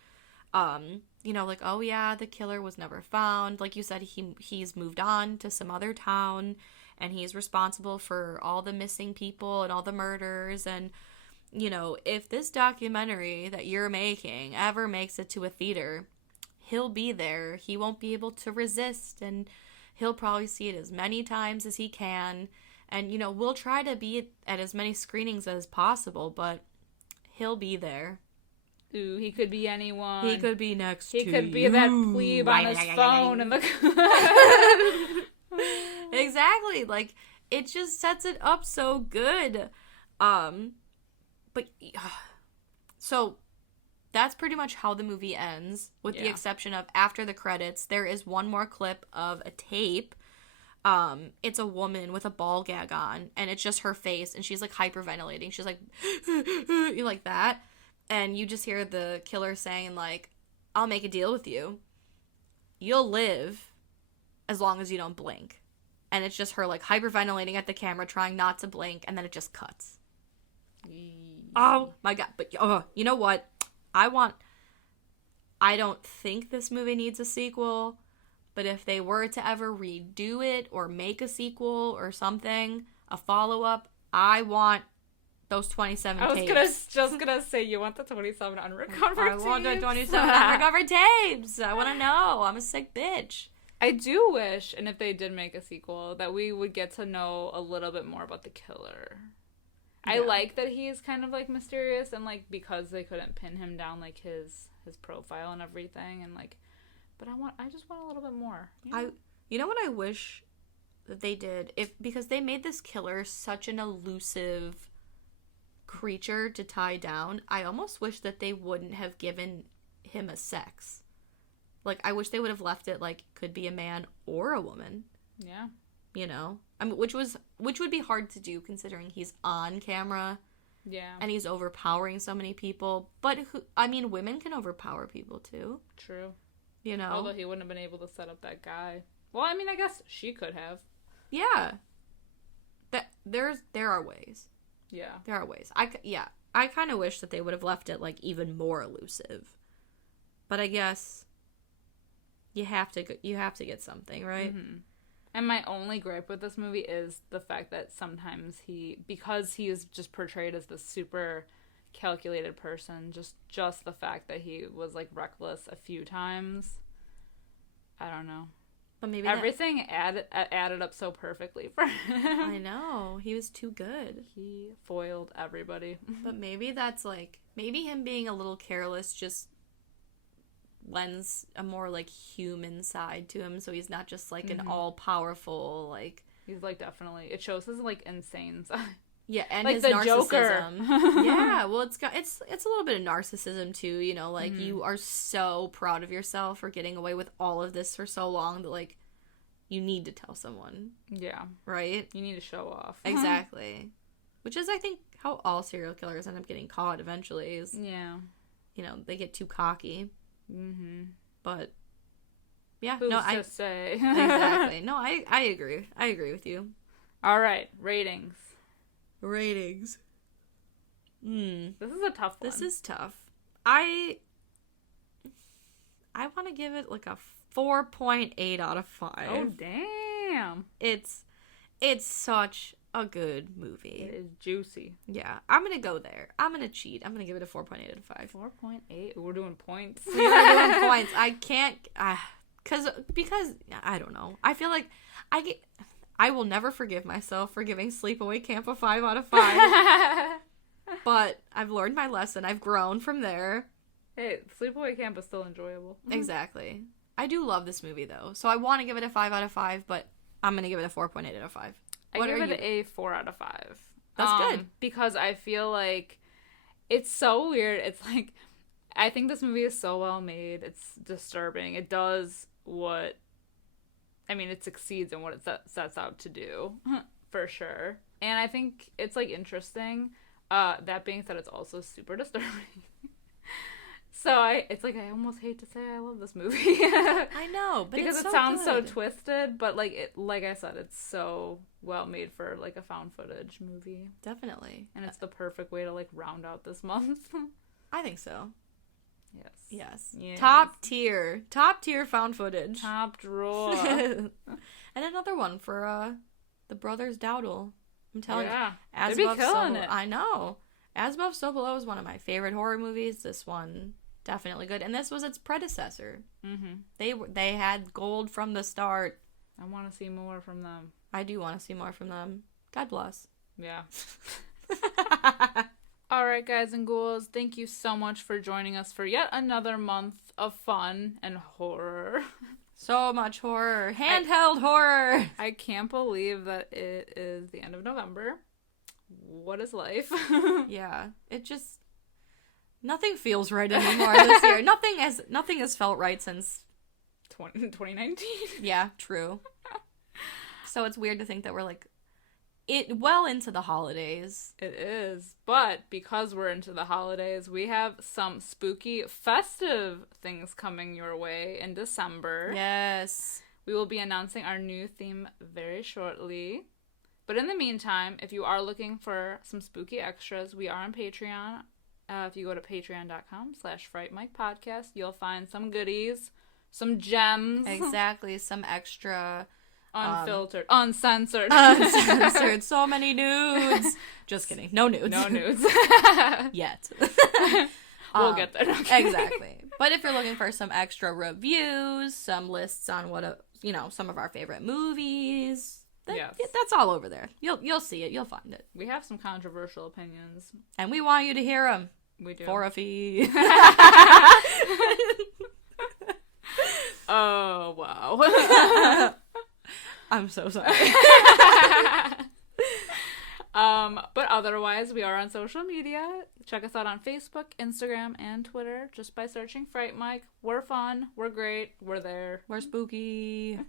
you know, like, oh yeah, the killer was never found. Like you said, he's moved on to some other town, and he's responsible for all the missing people and all the murders. And, you know, if this documentary that you're making ever makes it to a theater, he'll be there. He won't be able to resist, and he'll probably see it as many times as he can. And, you know, we'll try to be at as many screenings as possible, but he'll be there. Ooh, he could be anyone. He could be next to you. He could be that plebe on his phone in the... Exactly. Like, it just sets it up so good. But so that's pretty much how the movie ends, with the exception of after the credits, there is one more clip of a tape. It's a woman with a ball gag on, and it's just her face, and she's like hyperventilating. She's like, like that. And you just hear the killer saying, like, I'll make a deal with you. You'll live as long as you don't blink. And it's just her, like, hyperventilating at the camera, trying not to blink, and then it just cuts. Oh, my God. But, you know what? I don't think this movie needs a sequel, but if they were to ever redo it or make a sequel or something, a follow-up, I want those 27 tapes. I was just gonna say, you want the 27 unrecovered tapes? I want the 27 unrecovered tapes. I want to know. I'm a sick bitch. I do wish, and if they did make a sequel, that we would get to know a little bit more about the killer. Yeah. I like that he's kind of, like, mysterious, and, like, because they couldn't pin him down, like, his profile and everything, and, like, but I just want a little bit more. You know what I wish that they did? Because they made this killer such an elusive creature to tie down, I almost wish that they wouldn't have given him a sex. Like, I wish they would have left it, like, could be a man or a woman. Yeah. You know? I mean, which would be hard to do considering he's on camera. Yeah. And he's overpowering so many people. But, women can overpower people, too. True. You know? Although he wouldn't have been able to set up that guy. Well, I mean, I guess she could have. Yeah. There are ways. Yeah. There are ways. I kind of wish that they would have left it, like, even more elusive. But I guess you have to get something, right? Mm-hmm. And my only gripe with this movie is the fact that sometimes because he is just portrayed as this super calculated person, just the fact that he was, like, reckless a few times, I don't know. But maybe everything added up so perfectly for him. I know. He was too good. He foiled everybody. But maybe that's, like, maybe him being a little careless just lends a more, like, human side to him, so he's not just, like, an all-powerful, like... He's, like, definitely... It shows his, like, insane side. Yeah, and like his the narcissism. Joker. Yeah, well, it's a little bit of narcissism, too, you know, like, you are so proud of yourself for getting away with all of this for so long that, like, you need to tell someone. Yeah. Right? You need to show off. Exactly. Which is, I think, how all serial killers end up getting caught eventually is... Yeah. You know, they get too cocky. Mm-hmm. But, yeah. Who's to say? Exactly. No, I agree. I agree with you. All right. Ratings. This is a tough one. This is tough. I want to give it, like, a 4.8 out of 5. Oh, damn. It's such a good movie. It is juicy. Yeah. I'm going to go there. I'm going to cheat. I'm going to give it a 4.8 out of 5. 4.8? We're doing points. We are doing points. I can't... because, I don't know. I feel like I will never forgive myself for giving Sleepaway Camp a 5 out of 5. But I've learned my lesson. I've grown from there. Hey, Sleepaway Camp is still enjoyable. Exactly. I do love this movie, though. So I want to give it a 5 out of 5, but I'm going to give it a 4.8 out of 5. I give it a 4 out of 5. That's good. Because I feel like it's so weird. It's like, I think this movie is so well made. It's disturbing. It does what... I mean, it succeeds in what it sets out to do, for sure. And I think it's, like, interesting. That being said, it's also super disturbing. So it's like, I almost hate to say I love this movie. I know, but because it sounds so twisted, but, like, like I said, it's so well made for, like, a found footage movie. Definitely. And it's the perfect way to, like, round out this month. I think so. Yes. Top tier found footage. Top drawer. And another one for the Brothers Dowdle. I'm telling you. They'd be killing it. I know. As Above, So Below is one of my favorite horror movies. This one, definitely good. And this was its predecessor. Mm-hmm. They had gold from the start. I want to see more from them. I do want to see more from them. God bless. Yeah. All right, guys and ghouls, thank you so much for joining us for yet another month of fun and horror. So much horror. Handheld horror. I can't believe that it is the end of November. What is life? Yeah. It just... Nothing feels right anymore this year. Nothing has felt right since... 2019? Yeah, true. So it's weird to think that we're, like, well into the holidays. It is. But because we're into the holidays, we have some spooky, festive things coming your way in December. Yes. We will be announcing our new theme very shortly. But in the meantime, if you are looking for some spooky extras, we are on Patreon. If you go to patreon.com/Fright Mic Podcast, you'll find some goodies, some gems. Exactly. Some extra... Unfiltered. Uncensored. Uncensored. So many nudes. Just kidding. No nudes. No nudes. Yet. We'll get there. Okay. Exactly. But if you're looking for some extra reviews, some lists on some of our favorite movies, that's all over there. You'll see it. You'll find it. We have some controversial opinions. And we want you to hear them. We do. For a fee. Oh, wow. I'm so sorry. But otherwise, we are on social media. Check us out on Facebook, Instagram, and Twitter just by searching Fright Mic. We're fun. We're great. We're there. We're spooky.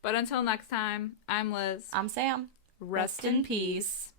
But until next time, I'm Liz. I'm Sam. Rest in peace.